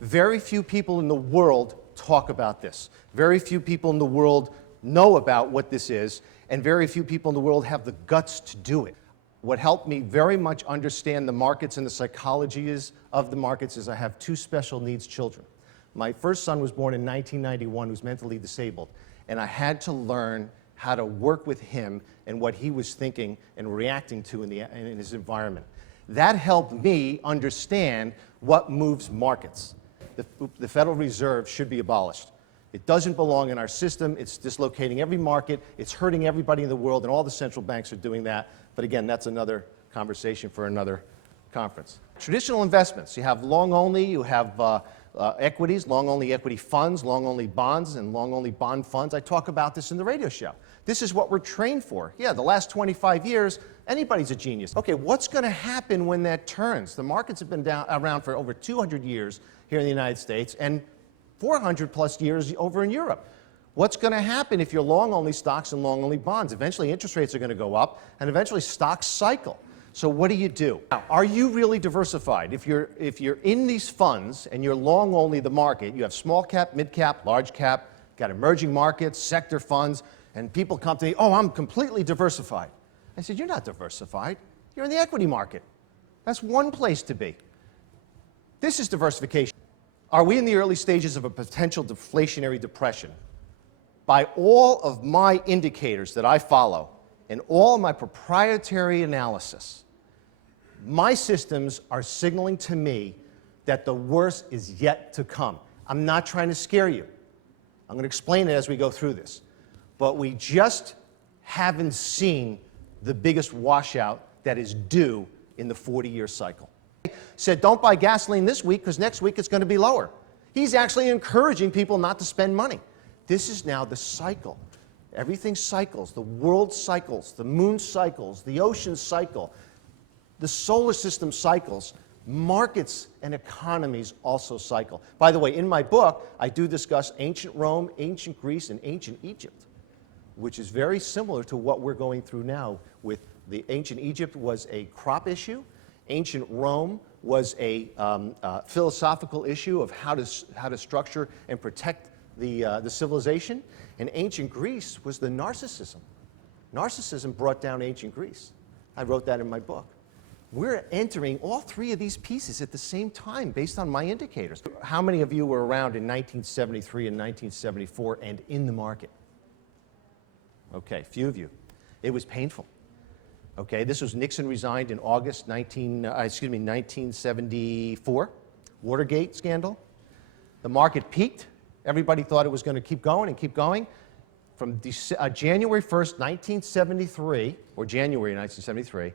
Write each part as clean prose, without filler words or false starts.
Very few people in the world talk about this. Very few people in the world know about what this is, and very few people in the world have the guts to do it. What helped me very much understand the markets and the psychology of the markets is I have two special needs children. My first son was born in 1991, who's mentally disabled, and I had to learn how to work with him and what he was thinking and reacting to in his environment. That helped me understand what moves markets. The Federal Reserve should be abolished. It doesn't belong in our system. It's dislocating every market. It's hurting everybody in the world, and all the central banks are doing that. But again, that's another conversation for another conference. Traditional investments. You have long-only, you have equities, long-only equity funds, long-only bonds, and long-only bond funds. I talk about this in the radio show. This is what we're trained for. Yeah, the last 25 years, anybody's a genius. Okay, what's going to happen when that turns? The markets have been around for over 200 years here in the United States and 400 plus years over in Europe. What's going to happen if you're long-only stocks and long-only bonds? Eventually, interest rates are going to go up, and eventually stocks cycle. So what do you do? Now, are you really diversified? If you're in these funds and you're long-only the market, you have small cap, mid cap, large cap, got emerging markets, sector funds, and people come to me, oh, I'm completely diversified. I said, you're not diversified. You're in the equity market. That's one place to be. This is diversification. Are we in the early stages of a potential deflationary depression? By all of my indicators that I follow and all my proprietary analysis, my systems are signaling to me that the worst is yet to come. I'm not trying to scare you. I'm going to explain it as we go through this. But we just haven't seen the biggest washout that is due in the 40-year cycle. Said, don't buy gasoline this week because next week it's going to be lower. He's actually encouraging people not to spend money. This is now the cycle. Everything cycles. The world cycles. The moon cycles. The ocean cycle. The solar system cycles. Markets and economies also cycle. By the way, in my book, I do discuss ancient Rome, ancient Greece, and ancient Egypt, which is very similar to what we're going through now with the ancient Egypt was a crop issue. Ancient Rome was a philosophical issue of how to structure and protect the civilization. And ancient Greece was the narcissism. Narcissism brought down ancient Greece. I wrote that in my book. We're entering all three of these pieces at the same time based on my indicators. How many of you were around in 1973 and 1974 and in the market? Okay, few of you. It was painful. Okay, this was Nixon resigned in August 1974, Watergate scandal. The market peaked. Everybody thought it was going to keep going and keep going. From January 1st, 1973, or January 1973,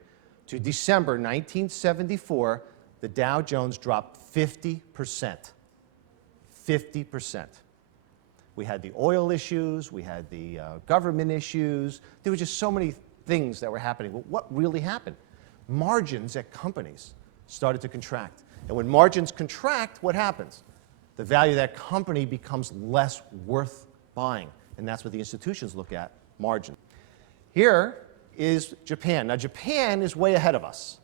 to December 1974, the Dow Jones dropped 50%. 50%. We had the oil issues, we had the government issues. There were just so many things that were happening. But what really happened? Margins at companies started to contract. And when margins contract, what happens? The value of that company becomes less worth buying. And that's what the institutions look at, margin. Here is Japan. Now, Japan is way ahead of us.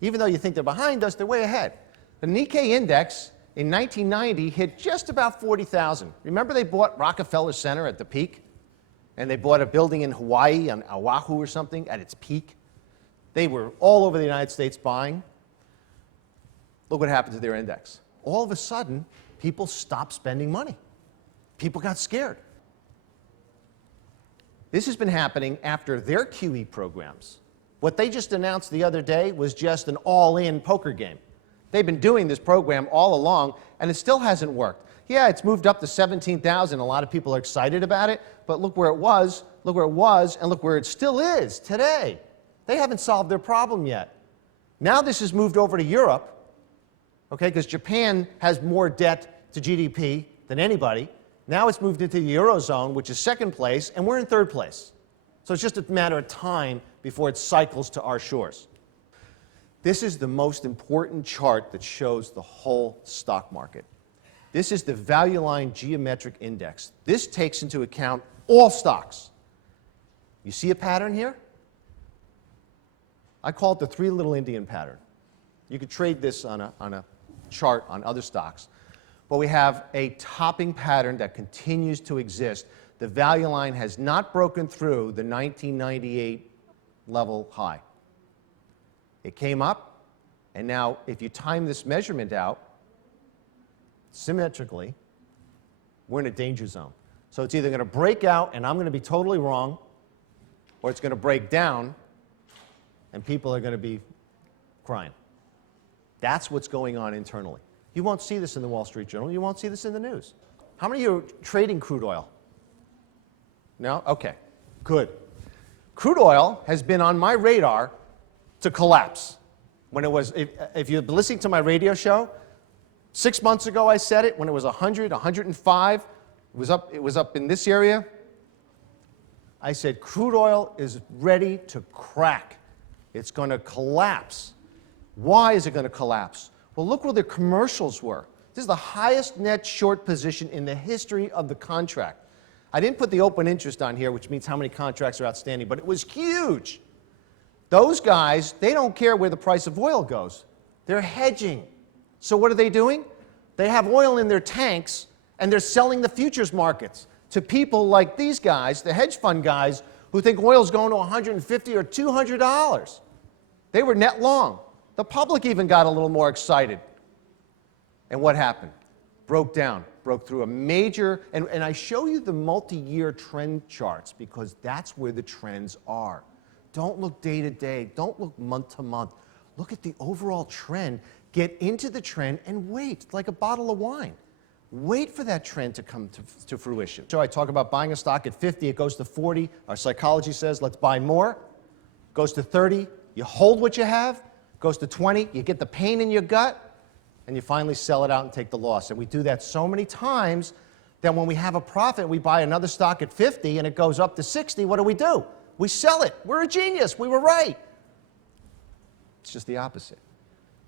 Even though you think they're behind us, they're way ahead. The Nikkei index in 1990 hit just about 40,000. Remember they bought Rockefeller Center at the peak? And they bought a building in Hawaii, on Oahu or something, at its peak. They were all over the United States buying. Look what happened to their index. All of a sudden, people stopped spending money. People got scared. This has been happening after their QE programs. What they just announced the other day was just an all-in poker game. They've been doing this program all along, and it still hasn't worked. Yeah, it's moved up to 17,000. A lot of people are excited about it, but look where it was, and look where it still is today. They haven't solved their problem yet. Now this has moved over to Europe, okay, because Japan has more debt to GDP than anybody. Now it's moved into the Eurozone, which is second place, and we're in third place. So it's just a matter of time before it cycles to our shores. This is the most important chart that shows the whole stock market. This is the value line geometric index. This takes into account all stocks. You see a pattern here? I call it the three little Indian pattern. You could trade this on a chart on other stocks. but we have a topping pattern that continues to exist. The value line has not broken through the 1998 level high. It came up, and now if you time this measurement out symmetrically, we're in a danger zone. So it's either going to break out, and I'm going to be totally wrong, or it's going to break down, and people are going to be crying. That's what's going on internally. You won't see this in the Wall Street Journal. You won't see this in the news. How many of you are trading crude oil? No? Okay. Good. Crude oil has been on my radar to collapse. When it was, if you've been listening to my radio show, 6 months ago I said it, when it was 100, 105, it was up in this area. I said crude oil is ready to crack. It's going to collapse. Why is it going to collapse? Well, look where the commercials were. This is the highest net short position in the history of the contract. I didn't put the open interest on here, which means how many contracts are outstanding, but it was huge. Those guys, they don't care where the price of oil goes. They're hedging. So what are they doing? They have oil in their tanks, and they're selling the futures markets to people like these guys, the hedge fund guys, who think oil's going to $150 or $200. They were net long. The public even got a little more excited. And what happened? Broke down, broke through a major, and I show you the multi-year trend charts because that's where the trends are. Don't look day to day, don't look month to month. Look at the overall trend, get into the trend and wait, like a bottle of wine. Wait for that trend to come to fruition. So I talk about buying a stock at 50, it goes to 40. Our psychology says, let's buy more. Goes to 30, you hold what you have. Goes to 20, you get the pain in your gut, and you finally sell it out and take the loss. And we do that so many times that when we have a profit, we buy another stock at 50 and it goes up to 60, what do? We sell it. We're a genius. We were right. It's just the opposite.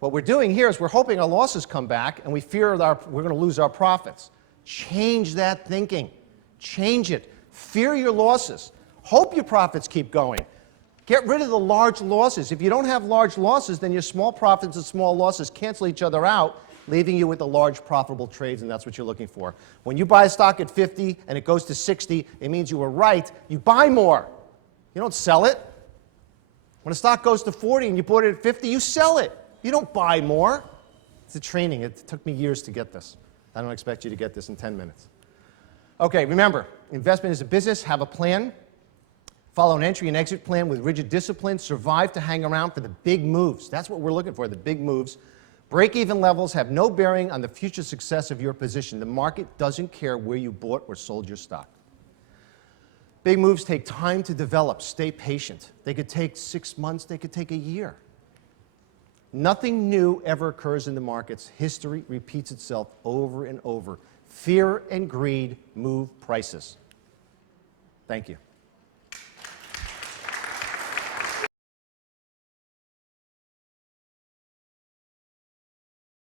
What we're doing here is we're hoping our losses come back and we fear we're going to lose our profits. Change that thinking. Change it. Fear your losses. Hope your profits keep going. Get rid of the large losses. If you don't have large losses, then your small profits and small losses cancel each other out, leaving you with the large profitable trades, and that's what you're looking for. When you buy a stock at 50 and it goes to 60, it means you were right. You buy more. You don't sell it. When a stock goes to 40 and you bought it at 50, you sell it. You don't buy more. It's a training. It took me years to get this. I don't expect you to get this in 10 minutes. Okay, remember, investment is a business. Have a plan. Follow an entry and exit plan with rigid discipline. Survive to hang around for the big moves. That's what we're looking for, the big moves. Break-even levels have no bearing on the future success of your position. The market doesn't care where you bought or sold your stock. Big moves take time to develop. Stay patient. They could take 6 months. They could take a year. Nothing new ever occurs in the markets. History repeats itself over and over. Fear and greed move prices. Thank you.